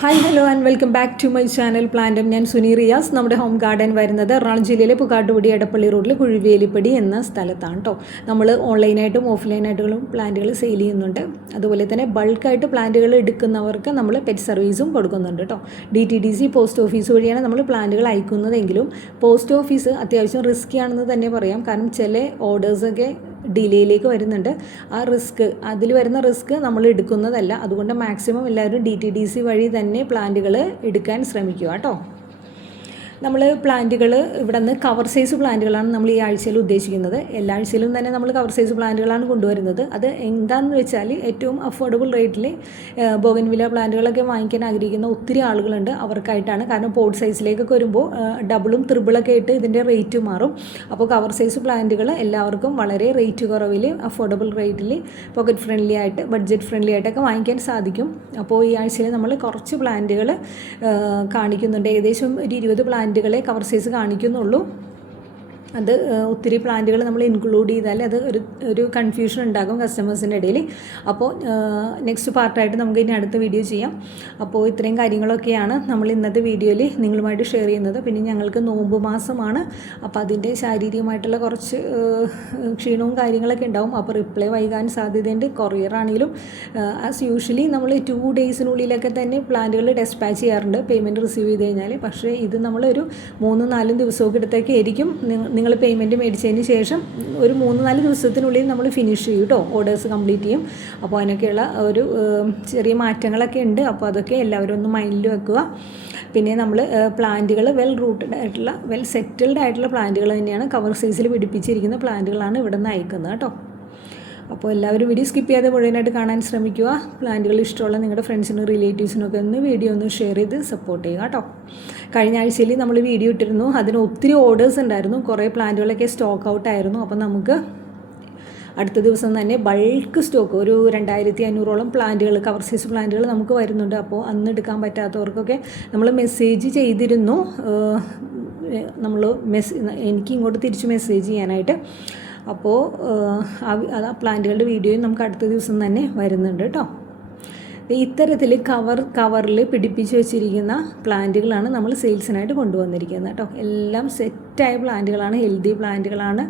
Hi hello and welcome back to my channel പ്ലാന്റും. ഞാൻ സുനി റിയാസ്. നമ്മുടെ ഹോം ഗാർഡൻ വരുന്നത് എറണാകുളം ജില്ലയിലെ പുകാട്ടുപടി എടപ്പള്ളി റോഡിൽ കുഴിവേലിപ്പടി എന്ന സ്ഥലത്താണ് കേട്ടോ. നമ്മൾ ഓൺലൈനായിട്ടും ഓഫ്ലൈനായിട്ടും പ്ലാന്റുകൾ സെയിൽ ചെയ്യുന്നുണ്ട്. അതുപോലെ തന്നെ ബൾക്കായിട്ട് പ്ലാന്റുകൾ എടുക്കുന്നവർക്ക് നമ്മൾ പെറ്റ് സർവീസും കൊടുക്കുന്നുണ്ട് കേട്ടോ. DTDC പോസ്റ്റ് ഓഫീസ് വഴിയാണ് നമ്മൾ പ്ലാന്റുകൾ അയക്കുന്നതെങ്കിലും പോസ്റ്റ് ഓഫീസ് അത്യാവശ്യം റിസ്കി ആണെന്ന് തന്നെ പറയാം. കാരണം ചില ഓർഡേഴ്സൊക്കെ ഡിലേയിലേക്ക് വരുന്നുണ്ട്. ആ അതിൽ വരുന്ന റിസ്ക് നമ്മൾ എടുക്കുന്നതല്ല. അതുകൊണ്ട് മാക്സിമം എല്ലാവരും DTDC വഴി തന്നെ പ്ലാന്റുകൾ എടുക്കാൻ ശ്രമിക്കുക കേട്ടോ. നമ്മൾ പ്ലാന്റുകൾ ഇവിടെ നിന്ന് കവർ സൈസ് പ്ലാന്റുകളാണ് നമ്മൾ ഈ ആഴ്ചയിൽ ഉദ്ദേശിക്കുന്നത്. എല്ലാ ആഴ്ചയിലും തന്നെ നമ്മൾ കവർ സൈസ് പ്ലാന്റുകളാണ് കൊണ്ടുവരുന്നത്. അത് എന്താണെന്ന് വെച്ചാൽ ഏറ്റവും അഫോർഡബിൾ റേറ്റിൽ ബോഗൻവില്ല പ്ലാന്റുകളൊക്കെ വാങ്ങിക്കാൻ ആഗ്രഹിക്കുന്ന ഒത്തിരി ആളുകളുണ്ട്. അവർക്കായിട്ടാണ്. കാരണം പോട്ട് സൈസിലേക്കൊക്കെ വരുമ്പോൾ ഡബിളും ത്രിബിളൊക്കെ ആയിട്ട് ഇതിൻ്റെ റേറ്റ് മാറും. അപ്പോൾ കവർ സൈസ് പ്ലാന്റുകൾ എല്ലാവർക്കും വളരെ റേറ്റ് കുറവിൽ അഫോർഡബിൾ റേറ്റിൽ പോക്കറ്റ് ഫ്രണ്ട്ലി ആയിട്ട് ബഡ്ജറ്റ് ഫ്രണ്ട്ലി ആയിട്ടൊക്കെ വാങ്ങിക്കാൻ സാധിക്കും. അപ്പോൾ ഈ ആഴ്ചയിൽ നമ്മൾ കുറച്ച് പ്ലാന്റുകൾ കാണിക്കുന്നുണ്ട്. ഏകദേശം ഒരു 20 പ്ലാന്റുകളെ കവർ സൈസ് കാണിക്കുന്നുള്ളൂ. അത് ഒത്തിരി പ്ലാന്റുകൾ നമ്മൾ ഇൻക്ലൂഡ് ചെയ്താൽ അത് ഒരു കൺഫ്യൂഷൻ ഉണ്ടാകും കസ്റ്റമേഴ്സിൻ്റെ ഇടയിൽ. അപ്പോൾ നെക്സ്റ്റ് പാർട്ടായിട്ട് നമുക്ക് ഇനി അടുത്ത വീഡിയോ ചെയ്യാം. അപ്പോൾ ഇത്രയും കാര്യങ്ങളൊക്കെയാണ് നമ്മൾ ഇന്നത്തെ വീഡിയോയിൽ നിങ്ങളുമായിട്ട് ഷെയർ ചെയ്യുന്നത്. പിന്നെ ഞങ്ങൾക്ക് നോമ്പ് മാസമാണ്. അപ്പോൾ അതിൻ്റെ ശാരീരികമായിട്ടുള്ള കുറച്ച് ക്ഷീണവും കാര്യങ്ങളൊക്കെ ഉണ്ടാവും. അപ്പോൾ റിപ്ലൈ വൈകാൻ സാധ്യതയുണ്ട്. കൊറിയറാണെങ്കിലും ആസ് യൂഷ്വലി നമ്മൾ 2 ഡേയ്സിനുള്ളിലൊക്കെ തന്നെ പ്ലാന്റുകൾ ഡെസ്പാച്ച് ചെയ്യാറുണ്ട് പേയ്മെൻറ്റ് റിസീവ് ചെയ്ത് കഴിഞ്ഞാൽ. പക്ഷേ ഇത് നമ്മളൊരു 3-4 ദിവസമൊക്കെ എടുത്തൊക്കെ ആയിരിക്കും നിങ്ങൾ പേയ്മെൻറ്റ് മേടിച്ചതിന് ശേഷം ഒരു 3-4 ദിവസത്തിനുള്ളിൽ നമ്മൾ ഫിനിഷ് ചെയ്യും കേട്ടോ. ഓർഡേഴ്സ് കംപ്ലീറ്റ് ചെയ്യും. അപ്പോൾ അതിനൊക്കെയുള്ള ഒരു ചെറിയ മാറ്റങ്ങളൊക്കെ ഉണ്ട്. അപ്പോൾ അതൊക്കെ എല്ലാവരും ഒന്ന് മൈൻഡിൽ വെക്കുക. പിന്നെ നമ്മൾ പ്ലാന്റുകൾ വെൽ റൂട്ടഡ് ആയിട്ടുള്ള വെൽ സെറ്റിൽഡ് ആയിട്ടുള്ള പ്ലാന്റുകൾ തന്നെയാണ് കവർ സൈസിൽ പിടിപ്പിച്ചിരിക്കുന്ന പ്ലാന്റുകളാണ് ഇവിടെ നിന്ന് അയക്കുന്നത് കേട്ടോ. അപ്പോൾ എല്ലാവരും വീഡിയോ സ്കിപ്പ് ചെയ്യാതെ മുഴുവനായിട്ട് കാണാൻ ശ്രമിക്കുക. പ്ലാന്റുകൾ ഇഷ്ടമുള്ള നിങ്ങളുടെ ഫ്രണ്ട്സിനും റിലേറ്റീവ്സിനൊക്കെ ഒന്ന് വീഡിയോ ഒന്ന് ഷെയർ ചെയ്ത് സപ്പോർട്ട് ചെയ്യുക കേട്ടോ. കഴിഞ്ഞ ആഴ്ചയിൽ നമ്മൾ വീഡിയോ ഇട്ടിരുന്നു. അതിന് ഒത്തിരി ഓർഡേഴ്സ് ഉണ്ടായിരുന്നു. കുറേ പ്ലാന്റുകളൊക്കെ സ്റ്റോക്ക് ഔട്ട് ആയിരുന്നു. അപ്പോൾ നമുക്ക് അടുത്ത ദിവസം തന്നെ ബൾക്ക് സ്റ്റോക്ക് ഒരു 2500ഓളം പ്ലാന്റുകൾ കവർ സൈസ് പ്ലാന്റുകൾ നമുക്ക് വരുന്നുണ്ട്. അപ്പോൾ അന്ന് എടുക്കാൻ പറ്റാത്തവർക്കൊക്കെ നമ്മൾ മെസ്സേജ് ചെയ്തിരുന്നു. എനിക്ക് ഇങ്ങോട്ട് തിരിച്ച് മെസ്സേജ് ചെയ്യാനായിട്ട്. അപ്പോൾ ആ പ്ലാന്റുകളുടെ വീഡിയോയും നമുക്ക് അടുത്ത ദിവസം തന്നെ വരുന്നുണ്ട് കേട്ടോ. ഇത്തരത്തിൽ കവറിൽ പിടിപ്പിച്ച് വെച്ചിരിക്കുന്ന പ്ലാന്റുകളാണ് നമ്മൾ സെയിൽസിനായിട്ട് കൊണ്ടുവന്നിരിക്കുന്നത് കേട്ടോ. എല്ലാം സെറ്റായ പ്ലാന്റുകളാണ്, ഹെൽത്തി പ്ലാന്റുകളാണ്.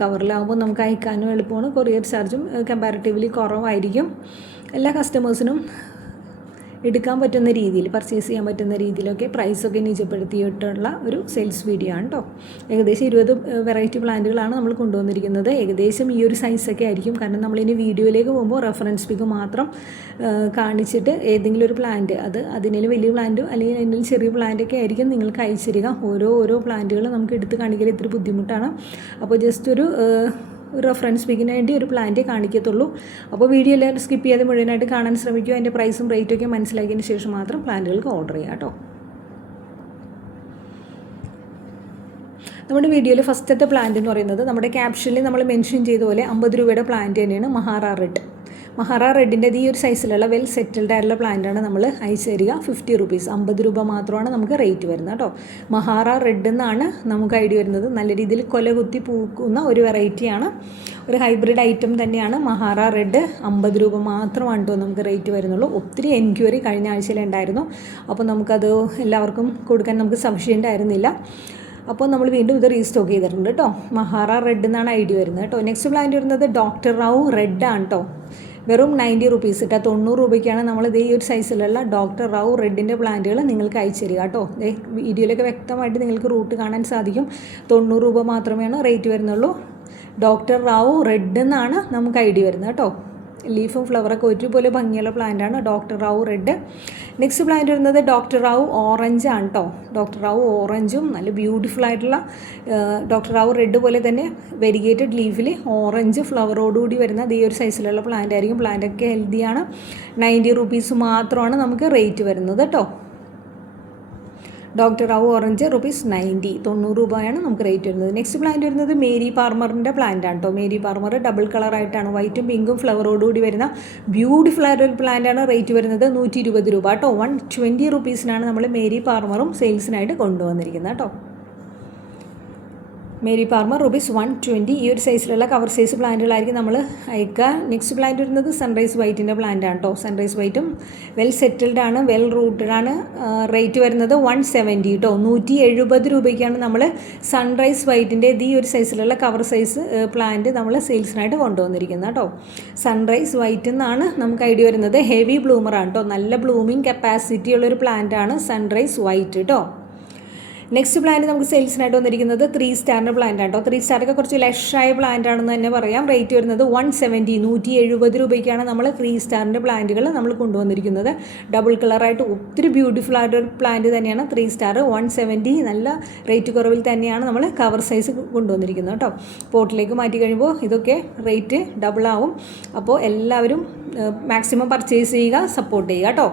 കവറിലാകുമ്പോൾ നമുക്ക് അയക്കാനും എളുപ്പമാണ്. കൊറിയർ ചാർജും കമ്പാരിറ്റീവ്ലി കുറവായിരിക്കും. എല്ലാ കസ്റ്റമേഴ്സിനും എടുക്കാൻ പറ്റുന്ന രീതിയിൽ പർച്ചേസ് ചെയ്യാൻ പറ്റുന്ന രീതിയിലൊക്കെ പ്രൈസൊക്കെ നിജപ്പെടുത്തിയിട്ടുള്ള ഒരു സെയിൽസ് വീഡിയോ ആണ് കേട്ടോ. ഏകദേശം 20 വെറൈറ്റി പ്ലാന്റുകളാണ് നമ്മൾ കൊണ്ടുവന്നിരിക്കുന്നത്. ഏകദേശം ഈ ഒരു സൈസൊക്കെ ആയിരിക്കും. കാരണം നമ്മളിനി വീഡിയോയിലേക്ക് പോകുമ്പോൾ റെഫറൻസ് പിക്ക് മാത്രം കാണിച്ചിട്ട് ഏതെങ്കിലും ഒരു പ്ലാന്റ് അതിനേൽ വലിയ പ്ലാന്റും അല്ലെങ്കിൽ അതിൽ ചെറിയ പ്ലാന്റൊക്കെ ആയിരിക്കും നിങ്ങൾക്ക് അയച്ചിരിക്കുക. ഓരോ പ്ലാന്റുകൾ നമുക്ക് എടുത്ത് കാണിക്കാൻ ഇത്തിരി ബുദ്ധിമുട്ടാണ്. അപ്പോൾ ജസ്റ്റ് ഒരു റെഫറൻസ് പിക്കിന് വേണ്ടി ഒരു പ്ലാന്റേ കാണിക്കത്തുള്ളൂ. അപ്പോൾ വീഡിയോ എല്ലാവരും സ്കിപ്പ് ചെയ്യാതെ മുഴുവനായിട്ട് കാണാൻ ശ്രമിക്കുക. അതിൻ്റെ പ്രൈസും റേറ്റൊക്കെ മനസ്സിലാക്കിയതിന് ശേഷം മാത്രം പ്ലാന്റുകൾക്ക് ഓർഡർ ചെയ്യാം കേട്ടോ. നമ്മുടെ വീഡിയോയിൽ ഫസ്റ്റത്തെ പ്ലാന്റ് എന്ന് പറയുന്നത് നമ്മുടെ ക്യാപ്ഷനിൽ നമ്മൾ മെൻഷൻ ചെയ്ത പോലെ 50 രൂപയുടെ പ്ലാന്റ് തന്നെയാണ് മഹാറ റെഡിൻ്റെ ഈ ഒരു സൈസിലുള്ള വെൽ സെറ്റിൽഡ് ആയിട്ടുള്ള പ്ലാന്റാണ് നമ്മൾ അയച്ചു തരിക. 50 റുപ്പീസ് 50 രൂപ മാത്രമാണ് നമുക്ക് റേറ്റ് വരുന്നത് കേട്ടോ. മഹാറ റെഡ് എന്നാണ് നമുക്ക് ഐഡിയ വരുന്നത്. നല്ല രീതിയിൽ കൊലകുത്തി പൂക്കുന്ന ഒരു വെറൈറ്റിയാണ്. ഒരു ഹൈബ്രിഡ് ഐറ്റം തന്നെയാണ് മഹാറ റെഡ്. 50 രൂപ മാത്രമാണ് കേട്ടോ നമുക്ക് റേറ്റ് വരുന്നുള്ളൂ. ഒത്തിരി എൻക്വയറി കഴിഞ്ഞ ആഴ്ചയിലുണ്ടായിരുന്നു. അപ്പോൾ നമുക്കത് എല്ലാവർക്കും കൊടുക്കാൻ നമുക്ക് സഫിഷ്യൻ്റ് ആയിരുന്നില്ല. അപ്പോൾ നമ്മൾ വീണ്ടും ഇത് റീസ്റ്റോക്ക് ചെയ്തിട്ടുണ്ട് കേട്ടോ. മഹാറ റെഡ് എന്നാണ് ഐഡിയ വരുന്നത് കേട്ടോ. നെക്സ്റ്റ് പ്ലാന്റ് വരുന്നത് ഡോക്ടർ റാവു റെഡ് ആണ് കേട്ടോ. വെറും 90 റുപ്പീസ് ഇട്ടാൽ 90 രൂപയ്ക്കാണ് നമ്മൾ ഈ ഒരു സൈസിലുള്ള ഡോക്ടർ റാവു റെഡിൻ്റെ പ്ലാന്റുകൾ നിങ്ങൾക്ക് അയച്ചു തരിക കേട്ടോ. വീഡിയോയിലൊക്കെ വ്യക്തമായിട്ട് നിങ്ങൾക്ക് റൂട്ട് കാണാൻ സാധിക്കും. 90 രൂപ മാത്രമേ റേറ്റ് വരുന്നുള്ളൂ. ഡോക്ടർ റാവു റെഡ് എന്നാണ് നമുക്ക് ഐഡിയ വരുന്നത് കേട്ടോ. ലീഫും ഫ്ലവറൊക്കെ ഒരുപോലെ ഭംഗിയുള്ള പ്ലാന്റാണ് doctor Rao red. Next plant വരുന്നത് ഡോക്ടർ റാവു ഓറഞ്ച് ആണ് കേട്ടോ. ഡോക്ടർ റാവു ഓറഞ്ചും നല്ല ബ്യൂട്ടിഫുൾ ആയിട്ടുള്ള ഡോക്ടർ റാവു റെഡ് പോലെ തന്നെ വെരിഗേറ്റഡ് ലീഫിൽ ഓറഞ്ച് ഫ്ലവറോടുകൂടി വരുന്ന ഈ ഒരു സൈസിലുള്ള പ്ലാന്റ് ആയിരിക്കും. പ്ലാന്റൊക്കെ ഹെൽത്തിയാണ്. 90 റുപ്പീസ് മാത്രമാണ് നമുക്ക് റേറ്റ് വരുന്നത് കേട്ടോ. ഡോക്ടർ റാവു ഓറഞ്ച് ₹90 90 രൂപയാണ് നമുക്ക് റേറ്റ് വരുന്നത്. നെക്സ്റ്റ് പ്ലാന്റ് വരുന്നത് മേരി പാർമറിൻ്റെ പ്ലാന്റ് ആണ് കേട്ടോ. മേരി പാർമർ ഡബിൾ കളറായിട്ടാണ് വൈറ്റും പിങ്കും ഫ്ലവറോടുകൂടി വരുന്ന ബ്യൂട്ടിഫുൾ ആയിട്ടൊരു പ്ലാന്റാണ്. റേറ്റ് വരുന്നത് 120 രൂപ കേട്ടോ. 120 റുപ്പീസിനാണ് നമ്മൾ മേരി പാർമറും സെയിൽസിനായിട്ട് കൊണ്ടുവന്നിരിക്കുന്നത് കേട്ടോ. മേരി പാർമർ ₹120. ഈ ഒരു സൈസിലുള്ള കവർ സൈസ് പ്ലാന്റുകളായിരിക്കും നമ്മൾ അയക്കുക. നെക്സ്റ്റ് പ്ലാന്റ് വരുന്നത് സൺറൈസ് വൈറ്റിൻ്റെ പ്ലാന്റ് ആണ് കേട്ടോ. സൺറൈസ് വൈറ്റും വെൽ സെറ്റിൽഡ് ആണ്, വെൽ റൂട്ടഡ് ആണ്. റേറ്റ് വരുന്നത് $170 കേട്ടോ. ₹170 നമ്മൾ സൺറൈസ് വൈറ്റിൻ്റെ ഈ ഒരു സൈസിലുള്ള കവർ സൈസ് പ്ലാന്റ് നമ്മൾ സെയിൽസിനായിട്ട് കൊണ്ടുവന്നിരിക്കുന്നത് കേട്ടോ. സൺറൈസ് വൈറ്റ് എന്നാണ് നമുക്ക് ഐഡിയ വരുന്നത്. ഹെവി ബ്ലൂമറാണ് കേട്ടോ. നല്ല ബ്ലൂമിങ് കപ്പാസിറ്റി ഉള്ളൊരു പ്ലാന്റ് ആണ് സൺറൈസ് വൈറ്റ് കേട്ടോ. നെക്സ്റ്റ് പ്ലാന്റ് നമുക്ക് സെയിൽസിനായിട്ട് വന്നിരിക്കുന്നത് 3 സ്റ്റാറിൻ്റെ പ്ലാന്റ് ആണ് കേട്ടോ. 3 സ്റ്റാറൊക്കെ കുറച്ച് ലഷായ പ്ലാന്റ് ആണെന്ന് തന്നെ പറയാം. റേറ്റ് വരുന്നത് $170 നമ്മൾ 3 സ്റ്റാറിൻ്റെ പ്ലാന്റുകൾ നമ്മൾ കൊണ്ടുവന്നിരിക്കുന്നത്. ഡബിൾ കളറായിട്ട് ഒത്തിരി ബ്യൂട്ടിഫുൾ ആയിട്ടൊരു പ്ലാന്റ് തന്നെയാണ് 3 സ്റ്റാർ. 170 നല്ല റേറ്റ് കുറവിൽ തന്നെയാണ് നമ്മൾ കവർ സൈസ് കൊണ്ടുവന്നിരിക്കുന്നത് കേട്ടോ. പോട്ടിലേക്ക് മാറ്റി കഴിയുമ്പോൾ ഇതൊക്കെ റേറ്റ് ഡബിൾ ആവും. അപ്പോൾ എല്ലാവരും മാക്സിമം പർച്ചേസ് ചെയ്യുക, സപ്പോർട്ട് ചെയ്യുക കേട്ടോ.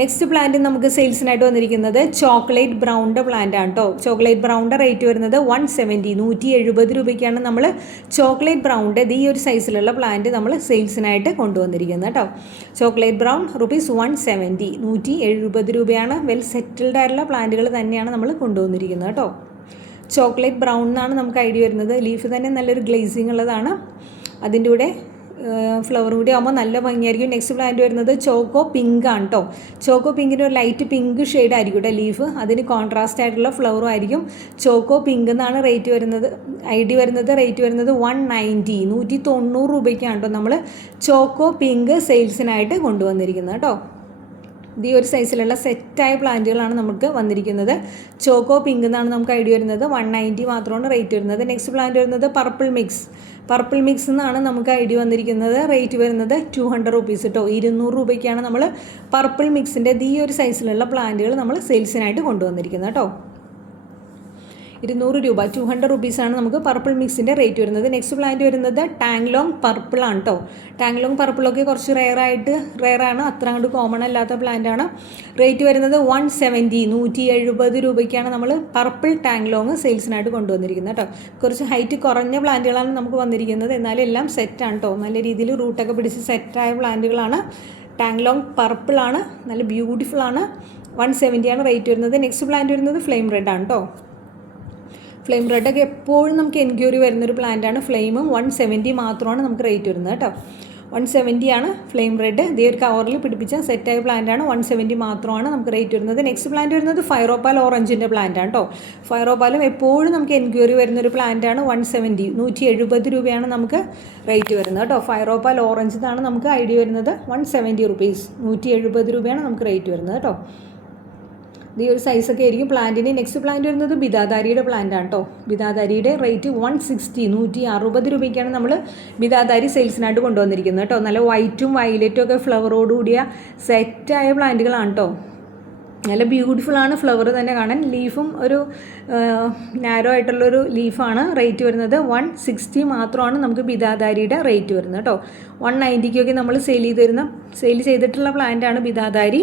നെക്സ്റ്റ് പ്ലാന്റ് നമുക്ക് സെയിൽസിനായിട്ട് വന്നിരിക്കുന്നത് ചോക്ലേറ്റ് ബ്രൗണിൻ്റെ പ്ലാന്റ് ആണ് കേട്ടോ. ചോക്ലേറ്റ് ബ്രൗണിൻ്റെ റേറ്റ് വരുന്നത് $170 നമ്മൾ ചോക്ലേറ്റ് ബ്രൗണിൻ്റെ ഈ ഒരു സൈസിലുള്ള പ്ലാന്റ് നമ്മൾ സെയിൽസിനായിട്ട് കൊണ്ടുവന്നിരിക്കുന്നത് കേട്ടോ. Chocolate brown ₹170 ₹170. വെൽ സെറ്റിൽഡ് ആയിട്ടുള്ള പ്ലാന്റുകൾ തന്നെയാണ് നമ്മൾ കൊണ്ടുവന്നിരിക്കുന്നത് കേട്ടോ. ചോക്ലേറ്റ് ബ്രൗൺ എന്നാണ് നമുക്ക് ഐഡിയ വരുന്നത്. ലീഫ് തന്നെ നല്ലൊരു ഗ്ലേസിങ് ഉള്ളതാണ്. അതിൻ്റെ കൂടെ ഫ്ലവർ കൂടി ആകുമ്പോൾ നല്ല ഭംഗിയായിരിക്കും. നെക്സ്റ്റ് പ്ലാന്റ് വരുന്നത് ചോക്കോ പിങ്ക് ആണ് കേട്ടോ. ചോക്കോ പിങ്കിൻ്റെ ഒരു ലൈറ്റ് പിങ്ക് ഷെയ്ഡ് ആയിരിക്കും കേട്ടോ ലീഫ്. അതിന് കോൺട്രാസ്റ്റ് ആയിട്ടുള്ള ഫ്ലവറും ആയിരിക്കും. ചോക്കോ പിങ്ക് എന്നാണ് റേറ്റ് വരുന്നത്. റേറ്റ് വരുന്നത് $190 ₹190 കേട്ടോ നമ്മൾ ചോക്കോ പിങ്ക് സെയിൽസിനായിട്ട് കൊണ്ടുവന്നിരിക്കുന്നത് കേട്ടോ. ഈ ഒരു സൈസിലുള്ള സെറ്റായ പ്ലാന്റുകളാണ് നമുക്ക് വന്നിരിക്കുന്നത്. ചോക്കോ പിങ്ക് എന്നാണ് നമുക്ക് ഐഡിയ വരുന്നത്. $190 മാത്രമാണ് റേറ്റ് വരുന്നത്. നെക്സ്റ്റ് പ്ലാന്റ് വരുന്നത് പർപ്പിൾ മിക്സ് എന്നാണ് നമുക്ക് ഐഡിയ വന്നിരിക്കുന്നത്. റേറ്റ് വരുന്നത് $200 കേട്ടോ. ₹200 നമ്മൾ പർപ്പിൾ മിക്സിൻ്റെ ഈ ഒരു സൈസിലുള്ള പ്ലാന്റുകൾ നമ്മൾ സെയിൽസിനായിട്ട് കൊണ്ടുവന്നിരിക്കുന്നത് കേട്ടോ. $200 നമുക്ക് പർപ്പിൾ മിക്സിൻ്റെ റേറ്റ് വരുന്നത്. നെക്സ്റ്റ് പ്ലാന്റ് വരുന്നത് ടാങ്ലോങ് പർപ്പിൾ ആണ് കേട്ടോ. ടാങ്ലോങ് പർപ്പിളൊക്കെ കുറച്ച് റെയറാണ്, അത്ര അങ്ങോട്ട് കോമൺ അല്ലാത്ത പ്ലാന്റ് ആണ്. റേറ്റ് വരുന്നത് $170 നമ്മൾ പർപ്പിൾ ടാങ്ലോങ് സെയിൽസിനായിട്ട് കൊണ്ടുവന്നിരിക്കുന്നത് കേട്ടോ. കുറച്ച് ഹൈറ്റ് കുറഞ്ഞ പ്ലാന്റുകളാണ് നമുക്ക് വന്നിരിക്കുന്നത്. എന്നാലും എല്ലാം സെറ്റാണ് കേട്ടോ. നല്ല രീതിയിൽ റൂട്ടൊക്കെ പിടിച്ച് സെറ്റായ പ്ലാന്റുകളാണ്. ടാങ്ലോങ് പർപ്പിളാണ്, നല്ല ബ്യൂട്ടിഫുൾ ആണ്. $170 റേറ്റ് വരുന്നത്. നെക്സ്റ്റ് പ്ലാന്റ് വരുന്നത് ഫ്ലെയിം റെഡ് ആണ് കേട്ടോ. ഫ്ലെയിം റെഡൊക്കെ എപ്പോഴും നമുക്ക് എൻക്വയറി വരുന്നൊരു പ്ലാന്റാണ്. ഫ്ലെയിമും $170 മാത്രമാണ് നമുക്ക് റേറ്റ് വരുന്നത് കേട്ടോ. 170 ഫ്ലെയിം റെഡ്. ഇതേ ഒരു കവറിൽ പിടിപ്പിച്ച സെറ്റായ പ്ലാന്റാണ്. 170 മാത്രമാണ് നമുക്ക് റേറ്റ് വരുന്നത്. നെക്സ്റ്റ് പ്ലാന്റ് വരുന്നത് ഫൈറോപ്പാൽ ഓറഞ്ചിൻ്റെ പ്ലാന്റാണ് കേട്ടോ. ഫൈറോപ്പാലും എപ്പോഴും നമുക്ക് എൻക്വയറി വരുന്നൊരു പ്ലാന്റാണ്. $170 നമുക്ക് റേറ്റ് വരുന്നത് കേട്ടോ. ഫൈറോപ്പാൽ ഓറഞ്ച് എന്നാണ് നമുക്ക് ഐഡിയ വരുന്നത്. $170 $170 നമുക്ക് റേറ്റ് വരുന്നത് കേട്ടോ. ഈ ഒരു സൈസൊക്കെ ആയിരിക്കും പ്ലാന്റിന്. നെക്സ്റ്റ് പ്ലാന്റ് വരുന്നത് ബിദാദാരിയുടെ പ്ലാന്റ് ആണ് കേട്ടോ. ബിദാദാരിയുടെ റേറ്റ് $160 $160 നമ്മൾ ബിദാദാരി സെയിൽസിനായിട്ട് കൊണ്ടുവന്നിരിക്കുന്നത് കേട്ടോ. നല്ല വൈറ്റും വയലറ്റും ഒക്കെ ഫ്ലവറോടുകൂടിയ സെറ്റായ പ്ലാന്റുകളാണ് കേട്ടോ. നല്ല ബ്യൂട്ടിഫുള്ളാണ്. ഫ്ലവർ തന്നെ കാണാൻ. ലീഫും ഒരു നാരോ ആയിട്ടുള്ളൊരു ലീഫാണ്. റേറ്റ് വരുന്നത് $160 മാത്രമാണ് നമുക്ക് ബിദാദാരിയുടെ റേറ്റ് വരുന്നത് കേട്ടോ. $190 നമ്മൾ സെയിൽ ചെയ്തിട്ടുള്ള പ്ലാന്റാണ് ബിദാദാരി.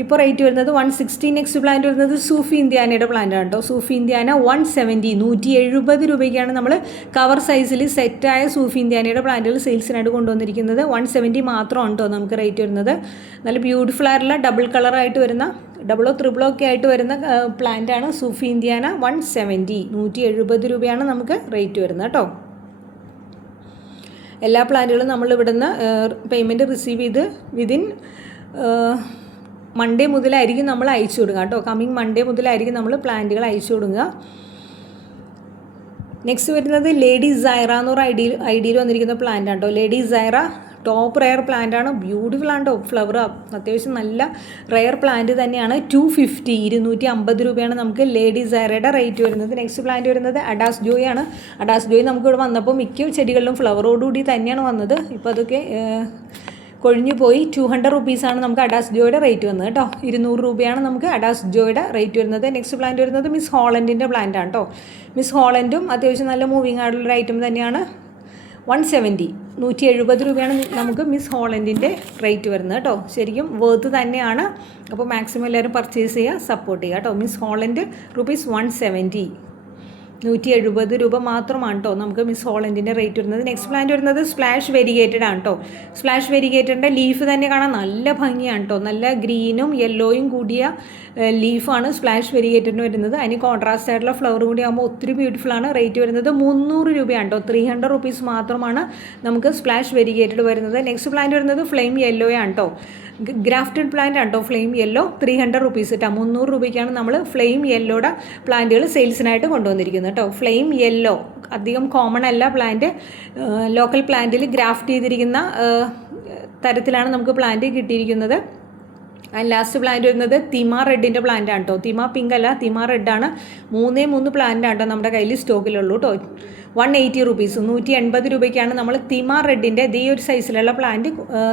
ഇപ്പോൾ റേറ്റ് വരുന്നത് $160. നെക്സ്റ്റ് പ്ലാന്റ് വരുന്നത് സൂഫി ഇന്ത്യാനയുടെ പ്ലാന്റ് ആണ് കേട്ടോ. സൂഫി ഇന്ത്യാന $170 $170 നമ്മൾ കവർ സൈസിൽ സെറ്റായ സൂഫി ഇന്ത്യാനയുടെ പ്ലാന്റുകൾ സെയിൽസിനായിട്ട് കൊണ്ടുവന്നിരിക്കുന്നത്. $170 മാത്രമാണ് കേട്ടോ നമുക്ക് റേറ്റ് വരുന്നത്. നല്ല ബ്യൂട്ടിഫുൾ ആയിട്ടുള്ള ഡബിൾ കളറായിട്ട് വരുന്ന, ഡബിളോ ത്രിബിളോ ഒക്കെ ആയിട്ട് വരുന്ന പ്ലാന്റാണ് സൂഫി ഇന്ത്യാന. $170 $170 നമുക്ക് റേറ്റ് വരുന്നത് കേട്ടോ. എല്ലാ പ്ലാന്റുകളും നമ്മൾ ഇവിടുന്ന് പേയ്മെൻറ്റ് റിസീവ് ചെയ്ത് വിതിൻ മൺഡേ മുതലായിരിക്കും നമ്മൾ അയച്ചു കൊടുക്കുക കേട്ടോ. കമ്മിങ് മൺഡേ മുതലായിരിക്കും നമ്മൾ പ്ലാന്റുകൾ അയച്ചു കൊടുക്കുക. നെക്സ്റ്റ് വരുന്നത് ലേഡി സൈറ എന്നൊരു ഐഡിയയിൽ വന്നിരിക്കുന്ന പ്ലാന്റ് ആണ് കേട്ടോ. Lady Saira top rare plant ആണ്. ബ്യൂട്ടിഫുൾ ആണ് കേട്ടോ. ഫ്ലവർ അത്യാവശ്യം നല്ല റെയർ പ്ലാന്റ് തന്നെയാണ്. $250 $250 നമുക്ക് ലേഡി സൈറയുടെ റേറ്റ് വരുന്നത്. നെക്സ്റ്റ് പ്ലാന്റ് വരുന്നത് അഡാസ് ജോയ് ആണ്. അഡാസ് ജോയ് നമുക്കിവിടെ വന്നപ്പോൾ മിക്ക ചെടികളിലും ഫ്ലവറോടുകൂടി തന്നെയാണ് വന്നത്. ഇപ്പോൾ അതൊക്കെ കൊഴിഞ്ഞു പോയി. $200 നമുക്ക് അഡാസ് ജോയുടെ റേറ്റ് വന്നത് കേട്ടോ. $200 നമുക്ക് അഡാസ് ജോയുടെ റേറ്റ് വരുന്നത്. നെക്സ്റ്റ് പ്ലാന്റ് വരുന്നത് മിസ് ഹോളൻഡിൻ്റെ പ്ലാന്റ് ആണ് കേട്ടോ. മിസ് ഹോളൻഡും അത്യാവശ്യം നല്ല മൂവിങ് ആയിട്ടുള്ളൊരു ഐറ്റം തന്നെയാണ്. $170 $170 നമുക്ക് മിസ് ഹോളൻഡിൻ്റെ റേറ്റ് വരുന്നത് കേട്ടോ. ശരിക്കും വേർത്ത് തന്നെയാണ്. അപ്പോൾ മാക്സിമം എല്ലാവരും പർച്ചേസ് ചെയ്യുക, സപ്പോർട്ട് ചെയ്യുക കേട്ടോ. Miss Holland ₹170. 170 രൂപ മാത്രമാണ് കേട്ടോ നമുക്ക് മിസ് ഹോളൻഡിൻ്റെ റേറ്റ് വരുന്നത്. നെക്സ്റ്റ് പ്ലാന്റ് വരുന്നത് സ്പ്ലാഷ് വെരിഗേറ്റഡ് ആണ് കേട്ടോ. സ്പ്ലാഷ് വെരിഗേറ്റഡിൻ്റെ ലീഫ് തന്നെ കാണാൻ നല്ല ഭംഗിയാണ് കേട്ടോ. നല്ല ഗ്രീനും യെല്ലോയും കൂടിയ ലീഫാണ് സ്പ്ലാഷ് വെരിഗേറ്റഡിന് വരുന്നത്. അതിന് കോൺട്രാസ്റ്റ് ആയിട്ടുള്ള ഫ്ലവർ കൂടി ആകുമ്പോൾ ഒത്തിരി ബ്യൂട്ടിഫുൾ ആണ്. റേറ്റ് വരുന്നത് 300 രൂപയാണ് കേട്ടോ. 300 റുപ്പീസ് മാത്രമാണ് നമുക്ക് സ്പ്ലാഷ് വെരിഗേറ്റഡ് വരുന്നത്. നെക്സ്റ്റ് പ്ലാന്റ് വരുന്നത് ഫ്ലെയിം യെല്ലോയാണ് കേട്ടോ. ഗ്രാഫ്റ്റഡ് പ്ലാന്റ് ആണ് കേട്ടോ ഫ്ലെയിം യെല്ലോ. 300 റുപ്പീസ് കേട്ടോ. 300 രൂപയ്ക്കാണ് നമ്മൾ ഫ്ലെയിം യെല്ലോയുടെ പ്ലാന്റുകൾ സെയിൽസിനായിട്ട് കൊണ്ടുവന്നിരിക്കുന്നത് കേട്ടോ. ഫ്ലെയിം യെല്ലോ അധികം കോമൺ അല്ല പ്ലാന്റ്. ലോക്കൽ പ്ലാന്റിൽ ഗ്രാഫ്റ്റ് ചെയ്തിരിക്കുന്ന തരത്തിലാണ് നമുക്ക് പ്ലാന്റ് കിട്ടിയിരിക്കുന്നത്. ലാസ്റ്റ് പ്ലാന്റ് വരുന്നത് തിമ റെഡിൻ്റെ പ്ലാന്റ് ആണ് കേട്ടോ. തിമ പിങ്ക് അല്ല, തിമ റെഡാണ്. 3 പ്ലാന്റ് ആണ് കേട്ടോ നമ്മുടെ കയ്യിൽ സ്റ്റോക്കിലുള്ളൂ കേട്ടോ. 180 റുപ്പീസ് 180 രൂപയ്ക്കാണ് നമ്മൾ തിമ റെഡിൻ്റെ ഈ ഒരു സൈസിലുള്ള പ്ലാന്റ്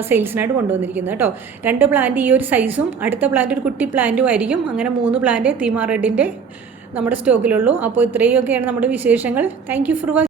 സെയിൽസിനായിട്ട് കൊണ്ടുവന്നിരിക്കുന്നത് കേട്ടോ. 2 പ്ലാന്റ് ഈ ഒരു സൈസും അടുത്ത പ്ലാന്റ് ഒരു കുട്ടി പ്ലാന്റും ആയിരിക്കും. അങ്ങനെ 3 പ്ലാന്റ് തിമ റെഡിൻ്റെ നമ്മുടെ സ്റ്റോക്കിലുള്ളൂ. അപ്പോൾ ഇത്രയൊക്കെയാണ് നമ്മുടെ വിശേഷങ്ങൾ. Thank you for watching.